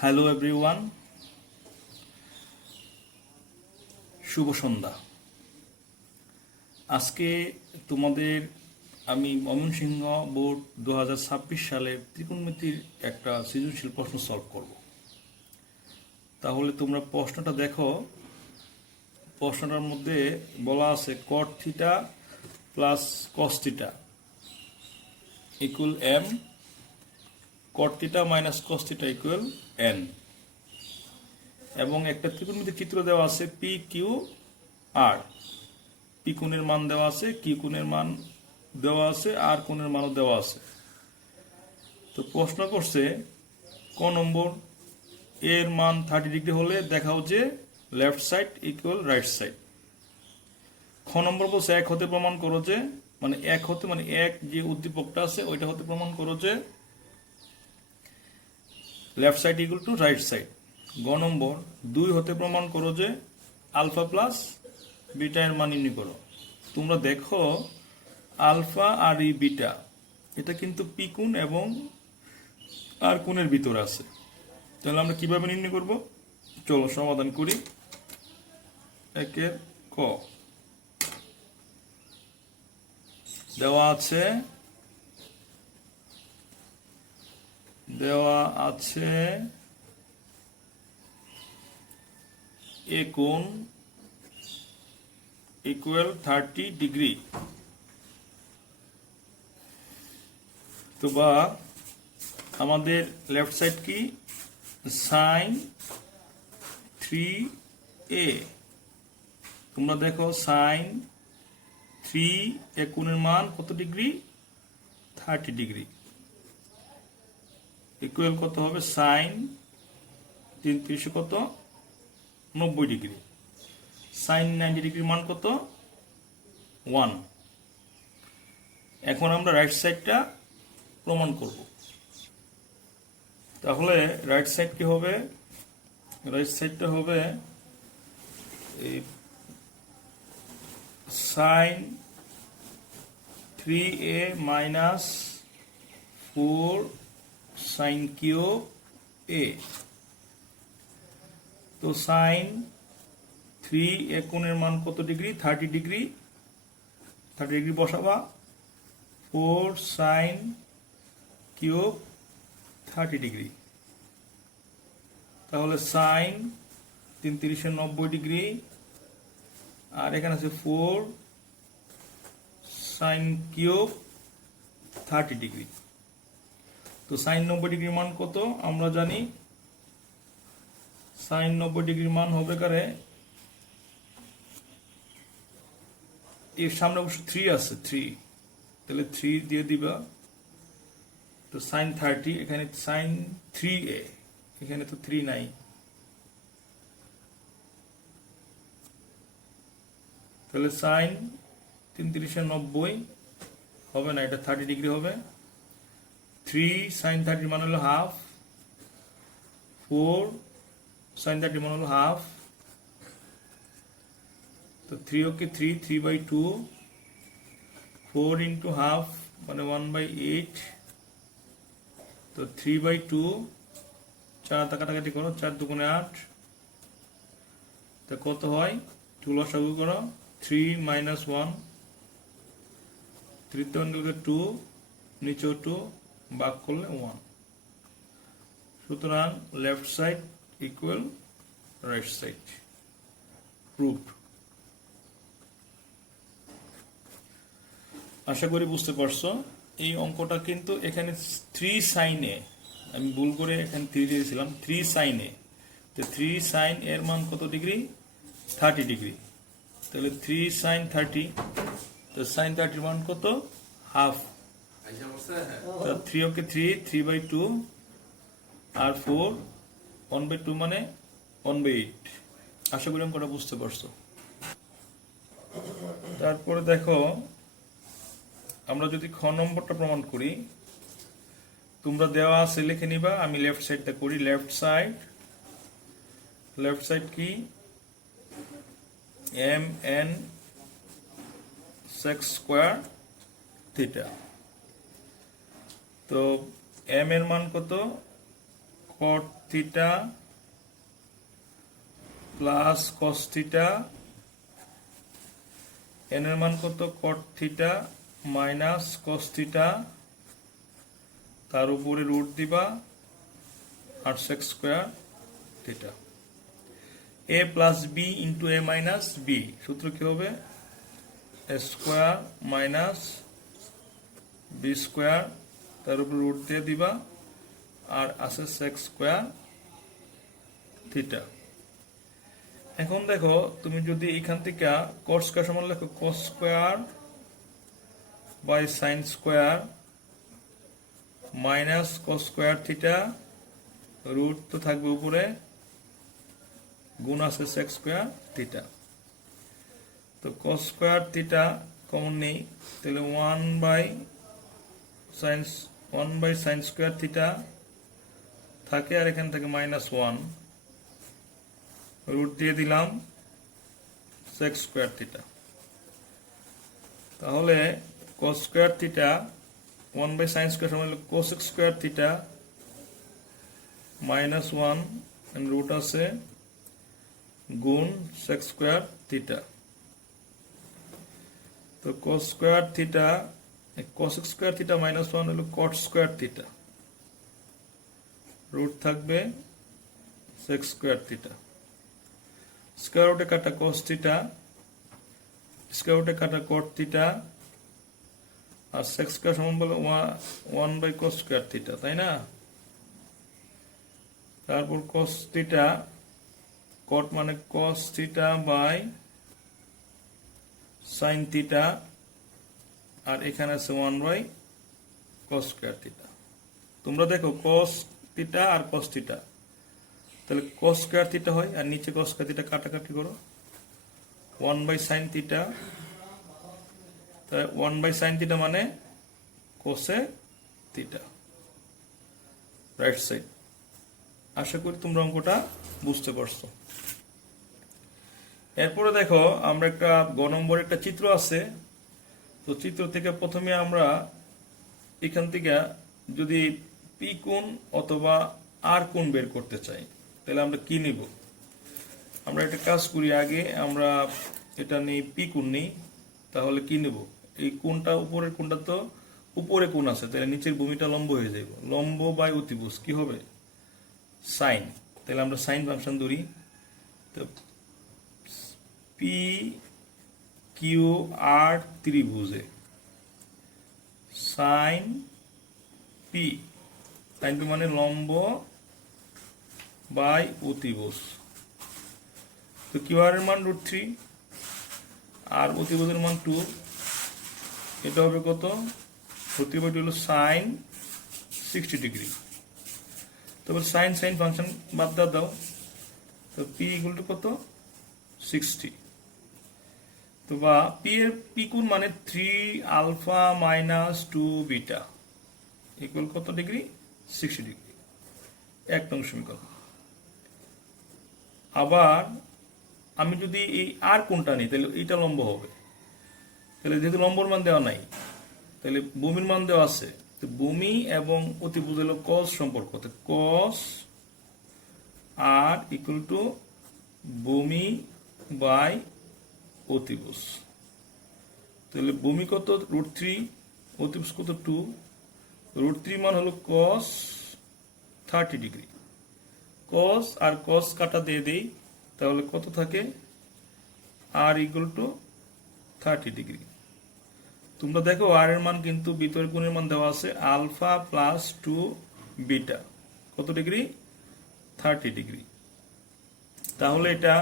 Hello everyone, শুভ সন্ধ্যা। আজকে তোমাদের আমি ময়মনসিংহ বোর্ড 2026 সালের ত্রিকোণমিতির একটা সৃজনশীল প্রশ্ন সলভ করব। তাহলে তোমরা প্রশ্নটা দেখো। প্রশ্নটার মধ্যে বলা আছে cot theta plus cos theta equal M, cot theta minus cos theta equal N, এবং একটা ত্রিকোণমিতির চিত্র দেওয়া আছে পি কিউ আর। পি কোণের মান দেওয়া আছে, কিউ কোণের মান দেওয়া আছে, আর কোণের মানও দেওয়া আছে। তো প্রশ্ন করছে ক নম্বর, এর মান 30 ডিগ্রি হলে দেখাও যে left side equal right side. খ নম্বর বলছে এক হতে প্রমাণ করো যে, মানে এক হতে মানে এক যে উদ্দীপকটা আছে ওইটা হতে প্রমাণ করো যে left side equal to right side. গ নম্বর 2 হতে প্রমাণ করো যে আলফা প্লাস বিটা এর মান নির্ণয় করো। তোমরা দেখো আলফা আর এই বিটা এটা কিন্তু পি কোণ এবং আর কোণের ভিতরে আছে। তাহলে আমরা কিভাবে নির্ণয় করব? চলো সমাধান করি। একের ক দেওয়া আছে এ কোণ ইকুয়াল 30 ডিগ্রি। তো বা আমাদের লেফট সাইড কি সাইন 3a। তোমরা দেখো সাইন 3 এ কোণের মান কত ডিগ্রি? 30 ডিগ্রি। ইকুয়াল কত হবে? সাইন 3 কত? 90 ডিগ্রি। সাইন 90 ডিগ্রির মান কত? 1। এখন আমরা রাইট সাইডটা প্রমাণ করব। তাহলে রাইট সাইড কি হবে? রাইট সাইডটা হবে sine 3a minus 4 sine cube a। তো সাইন 3 এ কোণের মান কত ডিগ্রি? 30 ডিগ্রি। 30 ডিগ্রি বসাবা, 4 সাইন কিউব 30 ডিগ্রি। তাহলে সাইন 3 90 ডিগ্রি, আর এখানে আছে 4 সাইন কিউব 30 ডিগ্রি। তো সাইন 90 ডিগ্রির মান কত আমরা জানি। সাইন 90 ডিগ্রির মান হবে কারে, এর সামনে অবশ্য 3 আছে, 3, তাহলে 3 দিয়ে দিবা। তো সাইন 30, এখানে সাইন 3a, এখানে তো 3 নাই, তাহলে সাইন 3 90 হবে না, এটা 30 ডিগ্রি হবে। 3 সাইন 30 মান হলো হাফ, 4 সাইন 30 মান হলো হাফ। তো 3 ওকে 3/2, 4 ইন্টু হাফ মানে 1/8। তো 3/2, 4 কাটাকাটি করো, 4 2 8। তা কত হয়? 2 লসাগু করো, 3 - 1, 3 তে 2, নিচেও 2, ভাগ করলে 1। সুতরাং left side equal right side. Proved. আশা করি বুঝতে পারছো। এই অঙ্কটা কিন্তু এখানে 3 সাইনে, আমি ভুল করে এখানে 3 দিয়েছিলাম, 3 সাইনে। তো 3 সাইন এর মান কত ডিগ্রি? 30 ডিগ্রি। তাহলে 3 সাইন 30, তো সাইন 30 মান কত? হাফ। 3 ওকে 3/2, আর 4 1/2 মানে 1/8। আশা করি অঙ্কটা বুঝতে পারছো। তারপরে দেখো, আমরা যদি খ নম্বরটা প্রমাণ করি, তোমরা দেওয়া আছে লিখে নিবা, আমি লেফট সাইডটা করি। লেফট সাইড কি mn sec স্কয়ার থিটা। তো m এর মান কত? কট theta plus cos theta, N এর মান কত কট থিটা মাইনাস কস থিটা, তার উপরে রুট দিবা আর সেক স্কোয়ার থিটা। এ প্লাস বি ইন্টু এ মাইনাস বি, সূত্র কি হবে এ স্কোয়ার মাইনাস বি স্কোয়ার, তার উপর রুট দিয়ে দিবা আর আছে সেক স্কোয়ার থিটা। এখন দেখো তুমি যদি এখান থেকে কস স্কোয়ার সমান লেখো cos square by sine square minus cos square theta, root তো থাকবে উপরে, গুণ আছে সেক স্কোয়ার থিটা। তো কস স্কোয়ার থিটা কমন নেই, তাহলে 1/sin স্কোয়ার থিটা থাকে, আর এখান থেকে -1 রুট দিয়ে দিলাম সেক স্কোয়ার থিটা। তাহলে cos square theta 1/sin square সমান cosec স্কোয়ার থিটা -1 রুট আছে গুণ sec স্কোয়ার থিটা। তো cos square theta cosec square theta -1 হলো cot স্কোয়ার থিটা, রুট থাকবে sec স্কোয়ার থিটা। স্কোয়ার রুটে কাটা cos থিটা, স্কোয়ার রুটে কাটা cot থিটা, আর sec স্কোয়ার সমান বলে 1/cos স্কোয়ার থিটা, তাই না? তারপর cos থিটা, cot মানে cos theta by sin theta, আর এখানে আছে 1/cos স্কোয়ার থিটা। তোমরা দেখো cos থিটা আর cos থিটা, তাহলে cos স্কোয়ার থিটা হয়, আর নিচে cos স্কোয়ার থিটা কাটাকাটি করো 1/sin থিটা, তাই 1/sin থিটা মানে cosec থিটা, রাইট সাইড। আশা করি তোমরা অঙ্কটা বুঝতে পারছো। এরপরে দেখো আমরা একটা গ নম্বর একটা চিত্র আছে, তো চিত্র থেকে প্রথমে আমরা এখান থেকে যদি পি কোণ অথবা আর কোণ বের করতে চাই, তাহলে আমরা কি নিব? আমরা একটা কাজ করি, আগে আমরা এটা নিই পি কোণ নিই, তাহলে কি নেব? এই কোণটা উপরের কোণটা তো উপরে কোণ আছে, তাহলে নিচের ভূমিটা লম্ব হয়ে যাবে, লম্ব বাই অতিভুজ কি হবে সাইন, তাহলে আমরা সাইন ফাংশন ধরি। তো P Q R ত্রিভুজে sign P, sign P মানে লম্ব বাই অতিভুজ। তো কিউ আর এর মান √3 আর অতিভুজের মান 2, এটা হবে কত? প্রতিবারটি হলো সাইন 60 ডিগ্রি। তারপর সাইন ফাংশন বাদ দাও, তো পি ইকুয়াল টু কত 60। তো বা পি এর পি কোণ মানে 3α - 2β ইকুয়াল কত ডিগ্রি 60 ডিগ্রি, 1 নং সমীকরণ। আবার আমি যদি এই আর কোণটা নিই, তাহলে এটা লম্ব হবে, তাহলে যেহেতু লম্বর মান দেওয়া নাই, তাহলে ভূমির মান দেওয়া আছে, তো ভূমি এবং অতিভুজ হলো cos সম্পর্ক, তো cos আর ইকুয়াল টু ভূমি বাই অতিভুজ। তাহলে ভূমি কত √3, অতিভুজ কত 2, √3 মান হলো cos 30 ডিগ্রি। cos আর cos কাটা দিয়ে দেই, তাহলে কত থাকে আর ইকুয়াল টু 30 ডিগ্রি। তোমরা দেখো আর এর মান কিন্তু ভিতরের কোণের মান দেওয়া আছে α + 2β, কত ডিগ্রি 30 ডিগ্রি। তাহলে এটা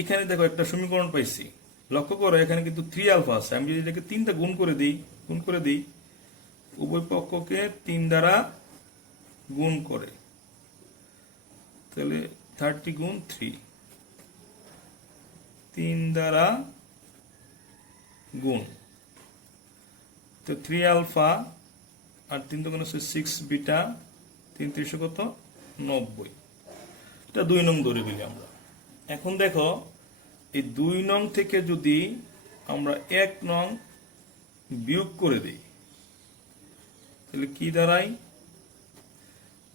এখানে দেখো একটা সমীকরণ পাইছি, লক্ষ্য করো এখানে কিন্তু 3α আছে, আমি যদি এটাকে 3টা গুণ করে দিই উভয় পক্ষকে 3 দ্বারা গুণ করে, তাহলে 30 গুণ 3, 3 দ্বারা গুণ, তো 3α আর 3 দুগুণ হচ্ছে 6β, 3 300 কত 90। এটা 2 নং ধরে দিলি আমরা। এখন দেখো এই 2 নং থেকে যদি আমরা 1 নং বিয়োগ করে দিই, তাহলে কি দাঁড়ায়?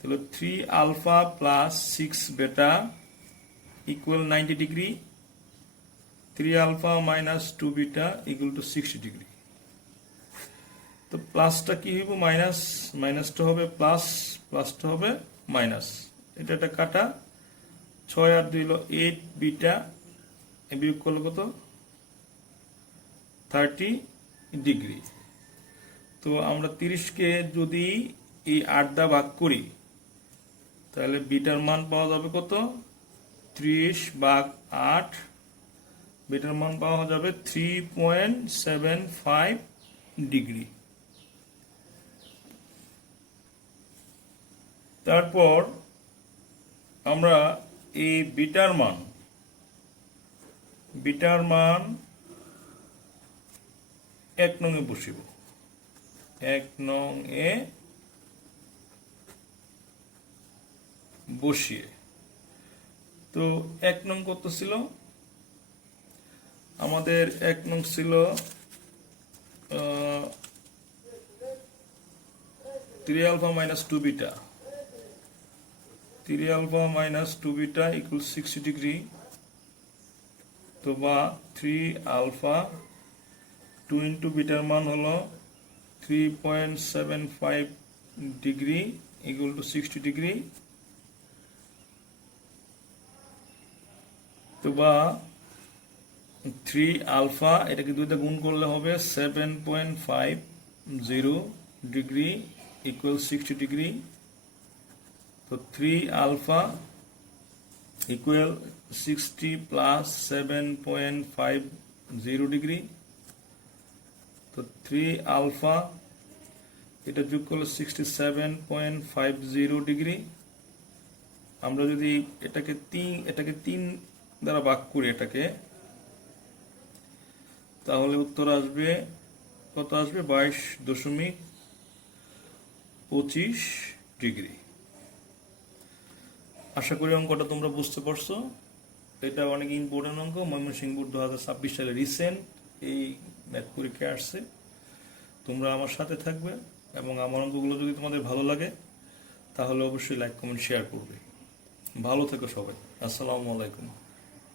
তাহলে 3 alpha plus 6 beta equal 90 degree, 3 alpha minus 2 beta equal to 60 degree. তো প্লাসটা কি হইব, মাইনাস, মাইনাসটা হবে প্লাস, প্লাসটা হবে মাইনাস, এটা একটা কাটা, 6 আর 2 হলো 8 বিটা, বিয়োগ করলে কত, 30 ডিগ্রি। তো আমরা 30কে যদি এই 8 দ্বারা ভাগ করি তাহলে বিটার মান পাওয়া যাবে কত, 30/8, বিটার মান পাওয়া যাবে 3.75 ডিগ্রি। তারপর আমরা এই বিটার মান 1 নং এ বসিব, 1 নং এ বসিয়ে, তো 1 নং কত ছিল আমাদের, 1 নং ছিল 3 alpha minus 2 beta, 3 alpha minus 2 beta equal 60 degree. তো বা 3 আলফা 2 ইন্টু বিটার মান হলো 3.75 ডিগ্রি ইকুয়াল টু 60 ডিগ্রি। তো বা 3 আলফা এটাকে 2 দিয়ে গুণ করলে হবে 7.50 ডিগ্রি ইকুয়াল 60 ডিগ্রি। তো 3 আলফা ইকুয়াল 60 প্লাস 7.50 ডিগ্রি। তো 3 আলফা এটা যোগ করলে 67.50 ডিগ্রি। আমরা যদি এটাকে 3 দ্বারা ভাগ করি এটাকে, তাহলে উত্তর আসবে কত, আসবে 22.25 ডিগ্রি। আশা করি অঙ্কটা তোমরা বুঝতে পারছো। এটা অনেক ইম্পর্টেন্ট অঙ্ক, ময়মনসিংহ বোর্ড 2026 সালে রিসেন্ট এই ম্যাথ পরীক্ষা আসছে। তোমরা আমার সাথে থাকবে এবং আমার অঙ্কগুলো যদি তোমাদের ভালো লাগে তাহলে অবশ্যই লাইক কমেন্ট শেয়ার করবে। ভালো থেকো সবাই, আসসালামু আলাইকুম।